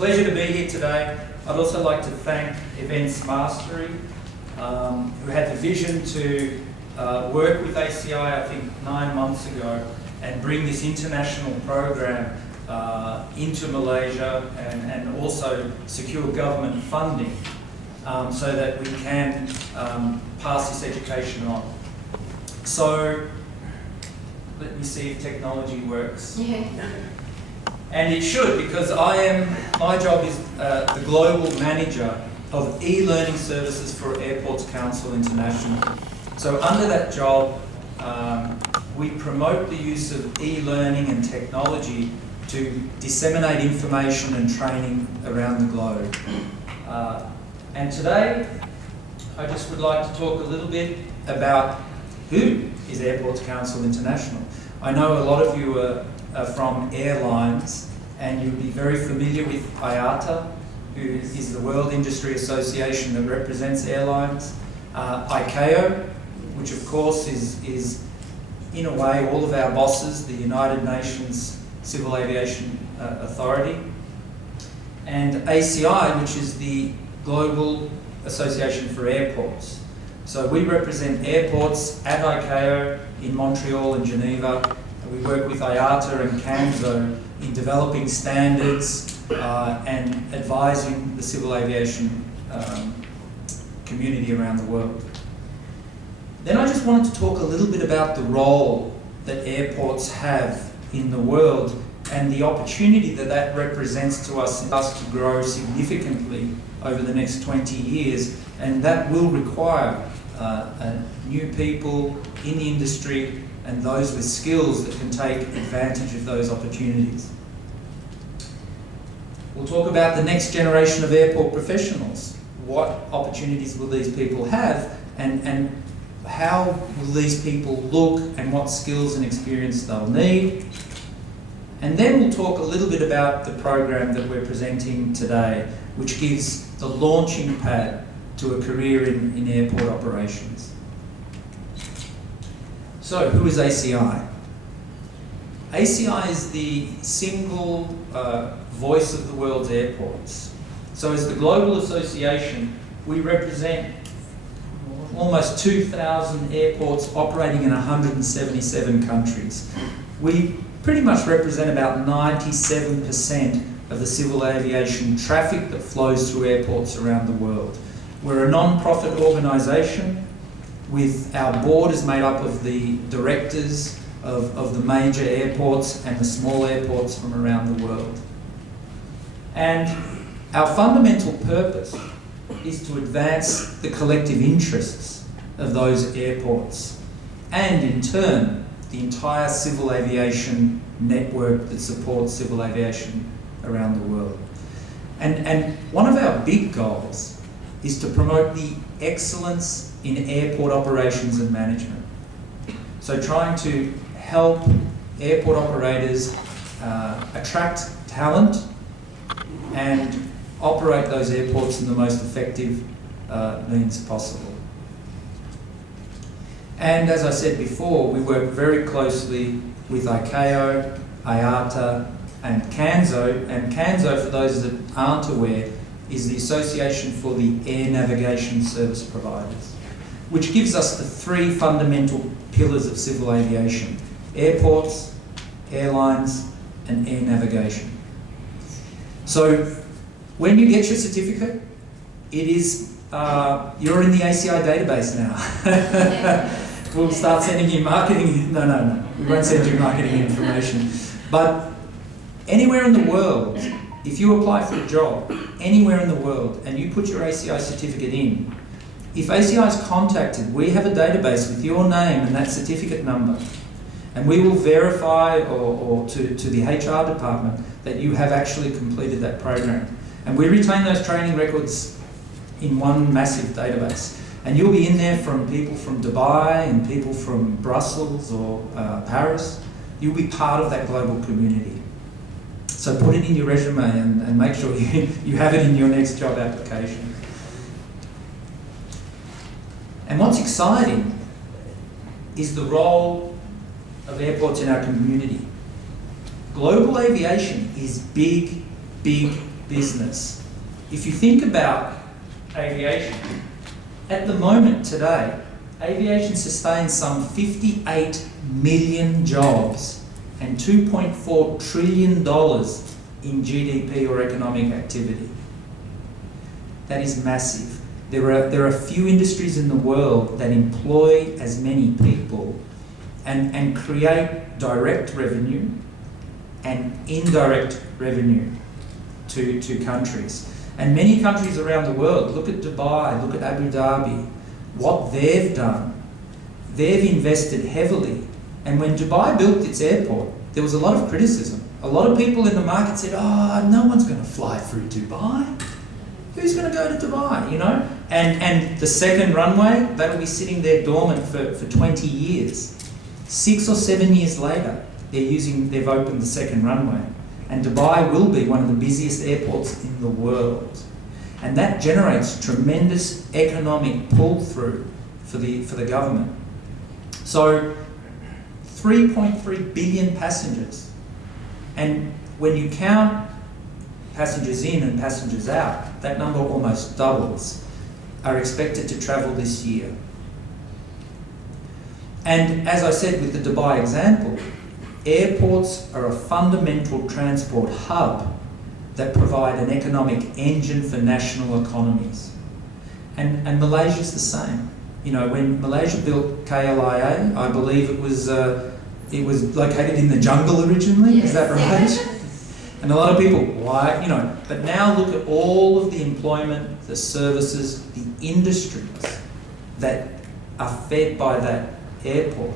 pleasure to be here today. I'd also like to thank Events Mastery, who had the vision to work with ACI, I think 9 months ago, and bring this international program into Malaysia and also secure government funding so that we can pass this education on. So, let me see if technology works. Yeah. And it should, because my job is the global manager of e-learning services for Airports Council International. So under that job, we promote the use of e-learning and technology to disseminate information and training around the globe. And today, I just would like to talk a little bit about who is Airports Council International. I know a lot of you are from airlines, and you'll be very familiar with IATA, who is the World Industry Association that represents airlines. ICAO, which of course is in a way all of our bosses, the United Nations Civil Aviation Authority. And ACI, which is the Global Association for Airports. So we represent airports at ICAO in Montreal and Geneva. We work with IATA and CANZO in developing standards and advising the civil aviation community around the world. Then I just wanted to talk a little bit about the role that airports have in the world and the opportunity that that represents to us to grow significantly over the next 20 years, and that will require new people in the industry and those with skills that can take advantage of those opportunities. We'll talk about the next generation of airport professionals. What opportunities will these people have, and how will these people look, and what skills and experience they'll need. And then we'll talk a little bit about the program that we're presenting today, which gives the launching pad to a career in airport operations. So, who is ACI? ACI is the single voice of the world's airports. So as the global association, we represent almost 2,000 airports operating in 177 countries. We pretty much represent about 97% of the civil aviation traffic that flows through airports around the world. We're a non-profit organisation with our board is made up of the directors of the major airports and the small airports from around the world. And our fundamental purpose is to advance the collective interests of those airports and in turn the entire civil aviation network that supports civil aviation around the world. And one of our big goals is to promote the excellence in airport operations and management. So trying to help airport operators attract talent and operate those airports in the most effective means possible. And as I said before, we work very closely with ICAO, IATA, and CANZO. And CANZO, for those that aren't aware, is the Association for the Air Navigation Service Providers, which gives us the three fundamental pillars of civil aviation: airports, airlines, and air navigation. So when you get your certificate, it is, you're in the ACI database now. We'll start sending you marketing, no, we won't send you marketing information. But anywhere in the world, if you apply for a job, anywhere in the world, and you put your ACI certificate in, if ACI is contacted, we have a database with your name and that certificate number, and we will verify or to the HR department that you have actually completed that program. And we retain those training records in one massive database. And you'll be in there from people from Dubai and people from Brussels or Paris. You'll be part of that global community. So put it in your resume and make sure you have it in your next job application. And what's exciting is the role of airports in our community. Global aviation is big, big, business. If you think about aviation, at the moment today, aviation sustains some 58 million jobs and $2.4 trillion in GDP or economic activity. That is massive. There are few industries in the world that employ as many people and create direct revenue and indirect revenue to countries. And many countries around the world, look at Dubai, look at Abu Dhabi, what they've done. They've invested heavily. And when Dubai built its airport, there was a lot of criticism. A lot of people in the market said, oh, no one's going to fly through Dubai. Who's going to go to Dubai, you know? And the second runway, that'll be sitting there dormant for 20 years. 6 or 7 years later, they've opened the second runway. And Dubai will be one of the busiest airports in the world. And that generates tremendous economic pull-through for the government. So 3.3 billion passengers. And when you count passengers in and passengers out, that number almost doubles, are expected to travel this year. And as I said with the Dubai example, airports are a fundamental transport hub that provide an economic engine for national economies. And Malaysia's the same. You know, when Malaysia built KLIA, I believe it was located in the jungle originally, yes. Is that right? Yes. And a lot of people, why, you know, but now look at all of the employment, the services, the industries that are fed by that airport.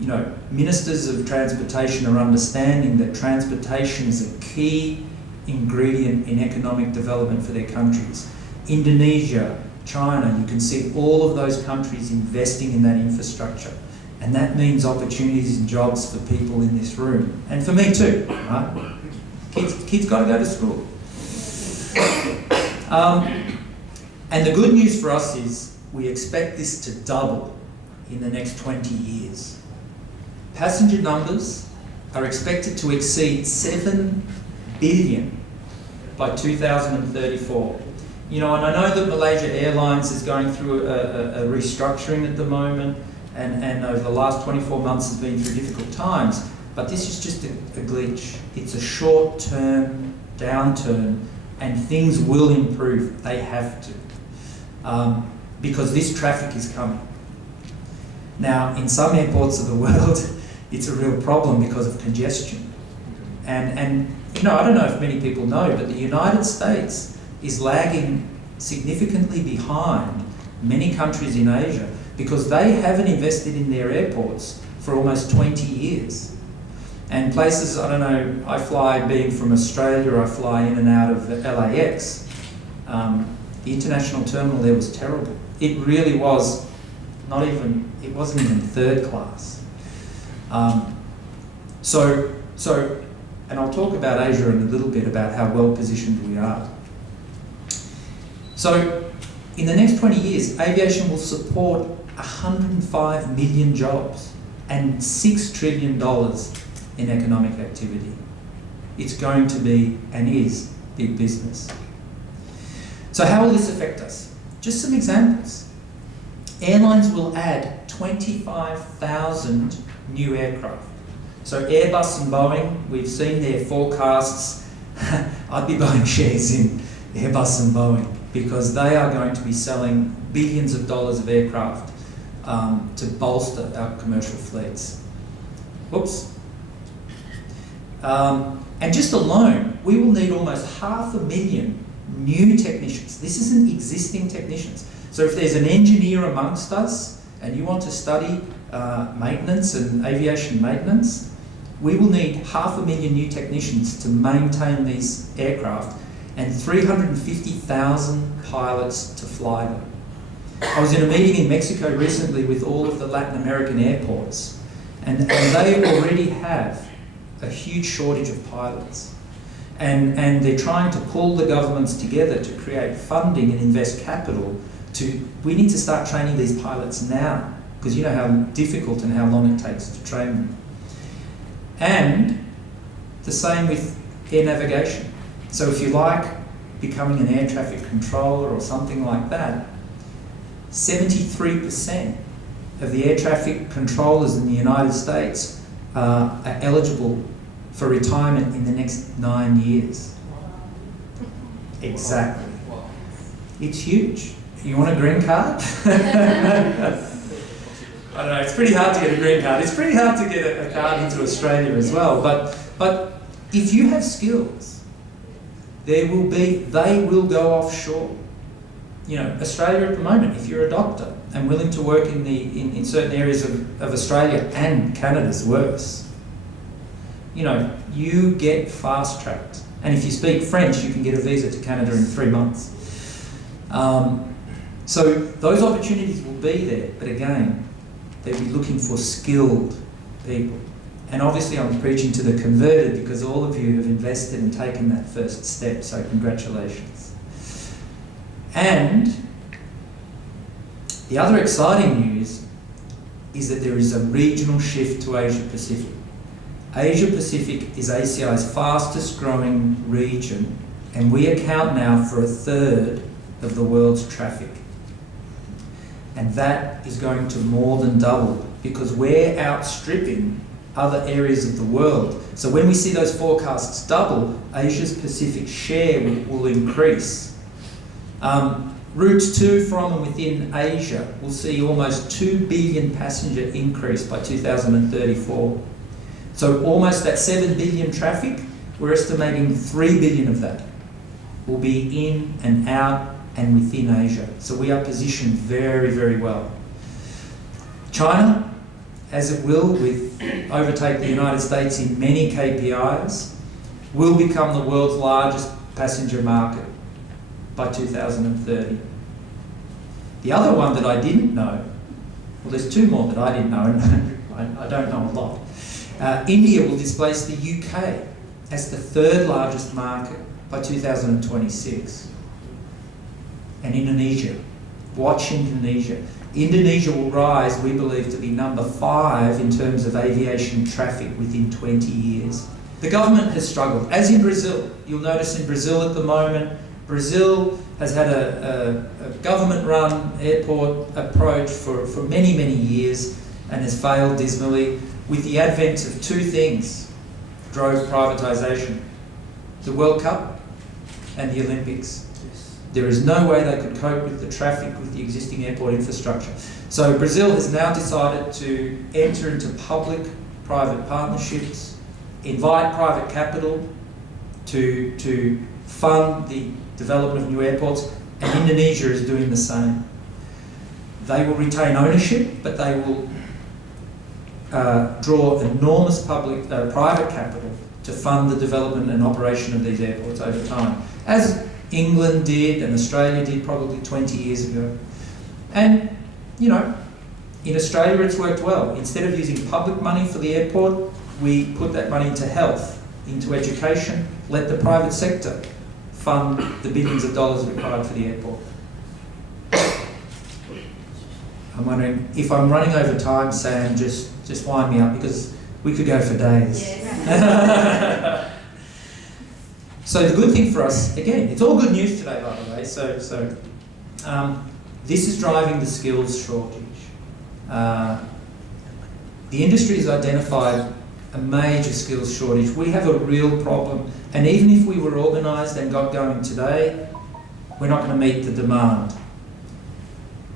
You know, ministers of transportation are understanding that transportation is a key ingredient in economic development for their countries. Indonesia, China, you can see all of those countries investing in that infrastructure. And that means opportunities and jobs for people in this room. And for me too, right? Kids got to go to school. And the good news for us is we expect this to double in the next 20 years. Passenger numbers are expected to exceed 7 billion by 2034. You know, and I know that Malaysia Airlines is going through a restructuring at the moment, and over the last 24 months has been through difficult times. But this is just a glitch. It's a short-term downturn, and things will improve. They have to, because this traffic is coming. Now, in some airports of the world, it's a real problem because of congestion. And you know, I don't know if many people know, but the United States is lagging significantly behind many countries in Asia because they haven't invested in their airports for almost 20 years. And places, I don't know, I fly, being from Australia, I fly in and out of LAX. The international terminal there was terrible. It really was it wasn't even third class. And I'll talk about Asia in a little bit, about how well positioned we are. So in the next 20 years, aviation will support 105 million jobs and $6 trillion in economic activity. It's going to be, and is, big business. So how will this affect us? Just some examples. Airlines will add 25,000 new aircraft. So Airbus and Boeing, we've seen their forecasts. I'd be buying shares in Airbus and Boeing because they are going to be selling billions of dollars of aircraft to bolster our commercial fleets. Whoops. And just alone, we will need almost 500,000 new technicians. This isn't existing technicians. So if there's an engineer amongst us and you want to study maintenance and aviation maintenance, we will need 500,000 new technicians to maintain these aircraft and 350,000 pilots to fly them. I was in a meeting in Mexico recently with all of the Latin American airports, and they already have a huge shortage of pilots. And they're trying to pull the governments together to create funding and invest capital we need to start training these pilots now, because you know how difficult and how long it takes to train them. And the same with air navigation. So if you like becoming an air traffic controller or something like that, 73% of the air traffic controllers in the United States are eligible for retirement in the next 9 years. Exactly. It's huge. You want a green card? I don't know, it's pretty hard to get a green card. It's pretty hard to get a card into Australia as well. But if you have skills, they will go offshore. You know, Australia at the moment, if you're a doctor and willing to work in certain areas of Australia, and Canada's worse, you know, you get fast-tracked. And if you speak French, you can get a visa to Canada in 3 months. So those opportunities will be there, but again, they'll be looking for skilled people. And obviously I'm preaching to the converted because all of you have invested and taken that first step, so congratulations. And the other exciting news is that there is a regional shift to Asia Pacific. Asia Pacific is ACI's fastest growing region, and we account now for 1/3 of the world's traffic. And that is going to more than double because we're outstripping other areas of the world. So when we see those forecasts double, Asia's Pacific share will increase. Routes to, from and within Asia will see almost 2 billion passenger increase by 2034. So almost that 7 billion traffic, we're estimating 3 billion of that will be in and out and within Asia. So we are positioned very, very well. China, as it will overtake the United States in many KPIs, will become the world's largest passenger market by 2030. The other one that I didn't know, well, there's 2 more that I didn't know, and I don't know a lot. India will displace the UK as the 3rd largest market by 2026. And Indonesia. Watch Indonesia. Indonesia will rise, we believe, to be number 5 in terms of aviation traffic within 20 years. The government has struggled, as in Brazil. You'll notice in Brazil at the moment, Brazil has had a government-run airport approach for many, many years and has failed dismally. With the advent of 2 things drove privatisation: the World Cup and the Olympics. There is no way they could cope with the traffic with the existing airport infrastructure. So Brazil has now decided to enter into public-private partnerships, invite private capital to fund the development of new airports, and Indonesia is doing the same. They will retain ownership, but they will draw enormous private capital to fund the development and operation of these airports over time, as England did and Australia did probably 20 years ago. And, you know, in Australia it's worked well. Instead of using public money for the airport, we put that money into health, into education, let the private sector fund the billions of dollars required for the airport. I'm wondering, if I'm running over time, Sam, just wind me up because we could go for days. Yes. So the good thing for us, again, it's all good news today, by the way. So this is driving the skills shortage. The industry has identified a major skills shortage. We have a real problem, and even if we were organised and got going today, we're not going to meet the demand.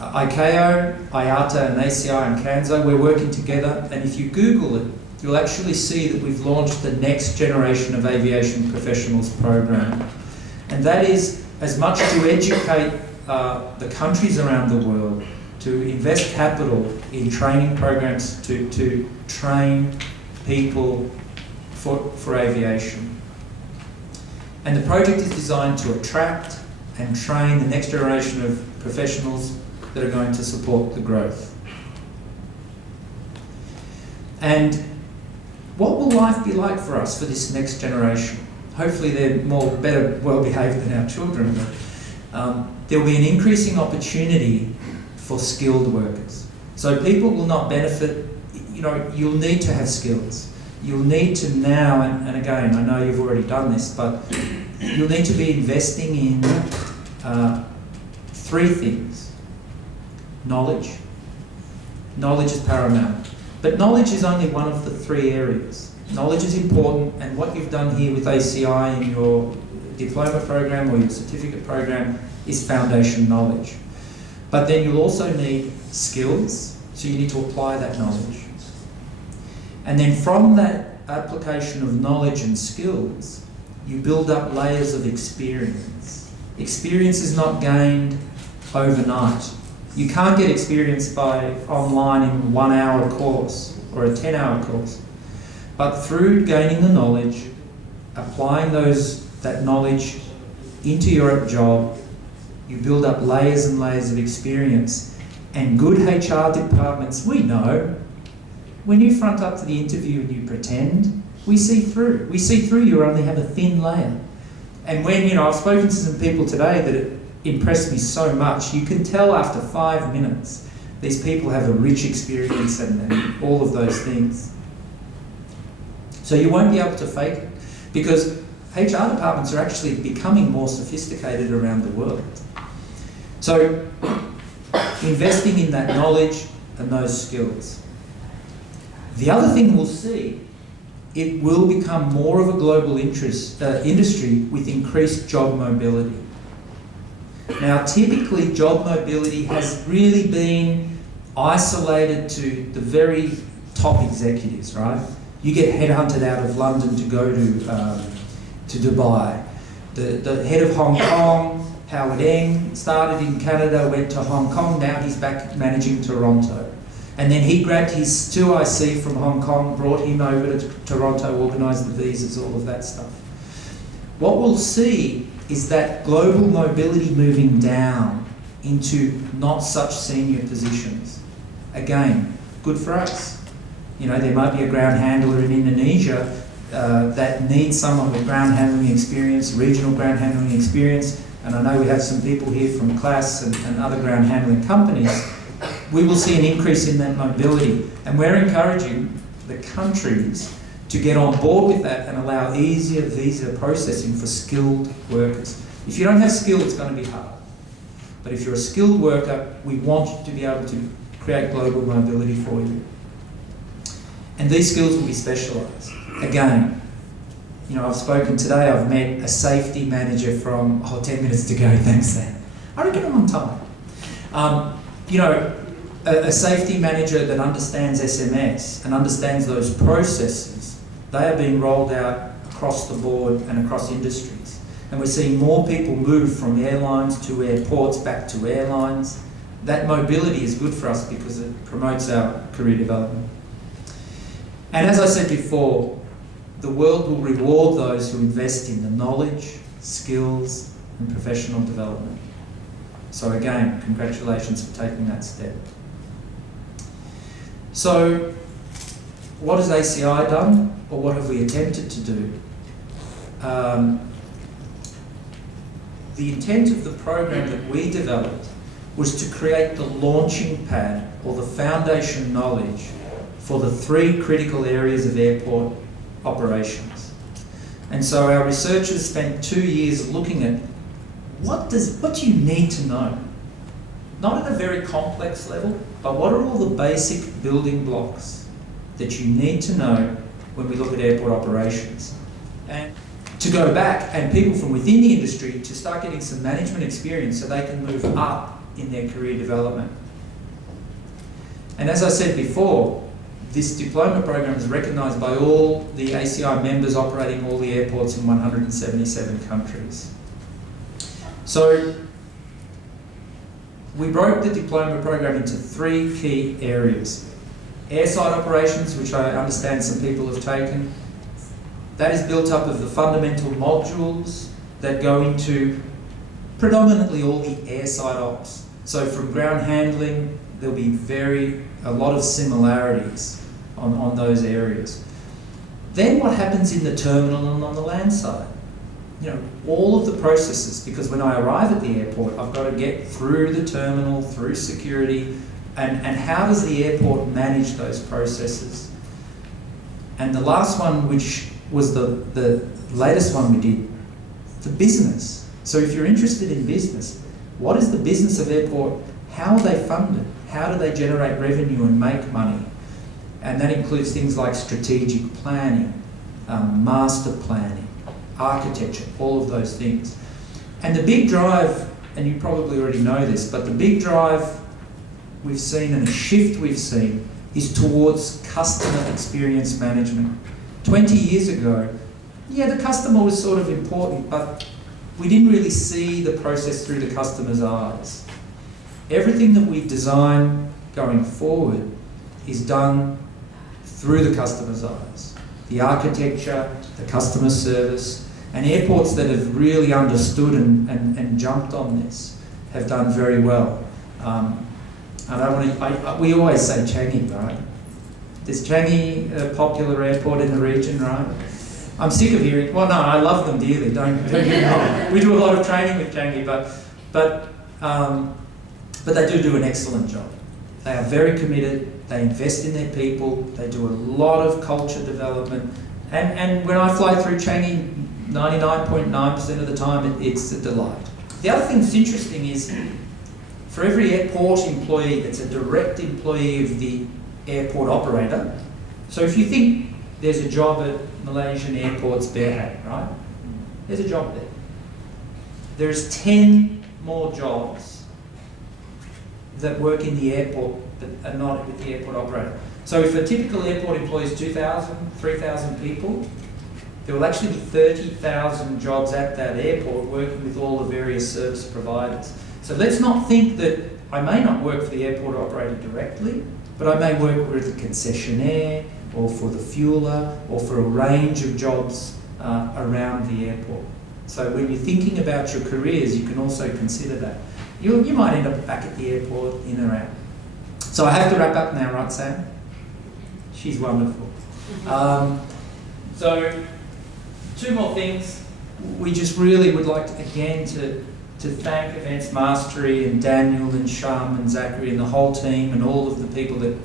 ICAO, IATA and ACI and CANSO, we're working together, and if you Google it, you'll actually see that we've launched the next generation of aviation professionals program. And that is as much to educate the countries around the world, to invest capital in training programs to train people for aviation. And the project is designed to attract and train the next generation of professionals that are going to support the growth. And what will life be like for us for this next generation? Hopefully they're better, well-behaved than our children, but there will be an increasing opportunity for skilled workers. So people will not benefit, you know, you'll need to have skills. you'll need to now, and again, I know you've already done this, but you'll need to be investing in three things. Knowledge. Knowledge is paramount. But knowledge is only one of the three areas. Knowledge is important, and what you've done here with ACI in your diploma program or your certificate program is foundation knowledge. But then you'll also need skills, so you need to apply that knowledge. And then from that application of knowledge and skills, you build up layers of experience. Experience is not gained overnight. You can't get experience by online in a 1 hour course or a 10-hour course. But through gaining the knowledge, applying that knowledge into your job, you build up layers and layers of experience. And good HR departments, we know, when you front up to the interview and you pretend, we see through. We see through you only have a thin layer. And when, I've spoken to some people today that it impressed me so much, you can tell after 5 minutes, these people have a rich experience and all of those things. So you won't be able to fake it, because HR departments are actually becoming more sophisticated around the world. So investing in that knowledge and those skills. The other thing we'll see, it will become more of a global industry with increased job mobility. Now, typically job mobility has really been isolated to the very top executives, right? You get headhunted out of London to go to Dubai. The head of Hong Kong, Howard Eng, started in Canada, went to Hong Kong, now he's back managing Toronto. And then he grabbed his 2IC from Hong Kong, brought him over to Toronto, organised the visas, all of that stuff. What we'll see is that global mobility moving down into not such senior positions. Again, good for us. There might be a ground handler in Indonesia that needs someone with ground handling experience, regional ground handling experience, and I know we have some people here from CLAS and other ground handling companies. We will see an increase in that mobility, and we're encouraging the countries to get on board with that and allow easier visa processing for skilled workers. If you don't have skill, it's going to be hard. But if you're a skilled worker, we want you to be able to create global mobility for you. And these skills will be specialised. Again, I've spoken today, I've met a safety manager from, 10 minutes to go, thanks Sam. I reckon I'm on time. A safety manager that understands SMS and understands those processes, they are being rolled out across the board and across industries. And we're seeing more people move from airlines to airports back to airlines. That mobility is good for us because it promotes our career development. And as I said before, the world will reward those who invest in the knowledge, skills, and professional development. So again, congratulations for taking that step. So, what has ACI done, or what have we attempted to do? The intent of the program that we developed was to create the launching pad, or the foundation knowledge, for the three critical areas of airport operations. And so our researchers spent 2 years looking at what do you need to know? Not at a very complex level, but what are all the basic building blocks that you need to know when we look at airport operations? And to go back, and people from within the industry to start getting some management experience so they can move up in their career development. And as I said before, this diploma program is recognised by all the ACI members operating all the airports in 177 countries. So we broke the diploma program into three key areas. Airside operations, which I understand some people have taken. That is built up of the fundamental modules that go into predominantly all the airside ops. So from ground handling, there'll be a lot of similarities on those areas. Then what happens in the terminal and on the land side? All of the processes, because when I arrive at the airport, I've got to get through the terminal, through security, and how does the airport manage those processes? And the last one, which was the latest one we did, the business. So if you're interested in business, what is the business of airport? How are they funded? How do they generate revenue and make money? And that includes things like strategic planning, master planning, architecture, all of those things. And the big drive, and you probably already know this, but the big drive we've seen and a shift we've seen is towards customer experience management. 20 years ago, yeah, the customer was sort of important, but we didn't really see the process through the customer's eyes. Everything that we design going forward is done through the customer's eyes. The architecture, the customer service, and airports that have really understood and jumped on this have done very well. We always say Changi, right? Is Changi a popular airport in the region, right? I'm sick of hearing, well, no, I love them dearly, don't get me wrong. We do a lot of training with Changi, but they do an excellent job. They are very committed, they invest in their people, they do a lot of culture development, and when I fly through Changi, 99.9% of the time, it's a delight. The other thing that's interesting is, for every airport employee that's a direct employee of the airport operator, so if you think there's a job at Malaysian airports, Berhad, right? There's a job there. There's 10 more jobs that work in the airport that are not with the airport operator. So if a typical airport employs 2,000, 3,000 people, there will actually be 30,000 jobs at that airport working with all the various service providers. So let's not think that I may not work for the airport operator directly, but I may work with the concessionaire, or for the fueler, or for a range of jobs around the airport. So when you're thinking about your careers, you can also consider that. You might end up back at the airport, in or out. So I have to wrap up now, right, Sam? She's wonderful. So, two more things. We just really would like to, again, to thank Events Mastery and Daniel and Sham and Zachary and the whole team and all of the people that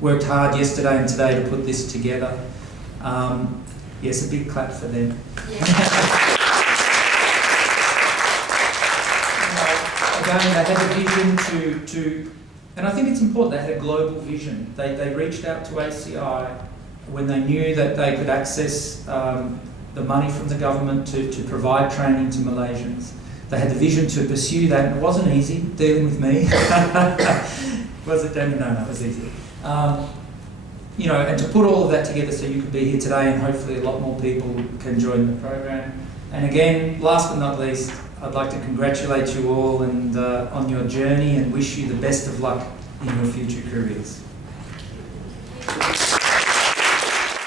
worked hard yesterday and today to put this together. Yes, a big clap for them. Yeah. Again, they had a vision to, and I think it's important, they had a global vision. They reached out to ACI when they knew that they could access the money from the government to provide training to Malaysians. They had the vision to pursue that, and it wasn't easy dealing with me. Was it, Daniel? No, it was easy. You know, and to put all of that together so you could be here today, and hopefully a lot more people can join the program. And again, last but not least, I'd like to congratulate you all and on your journey and wish you the best of luck in your future careers.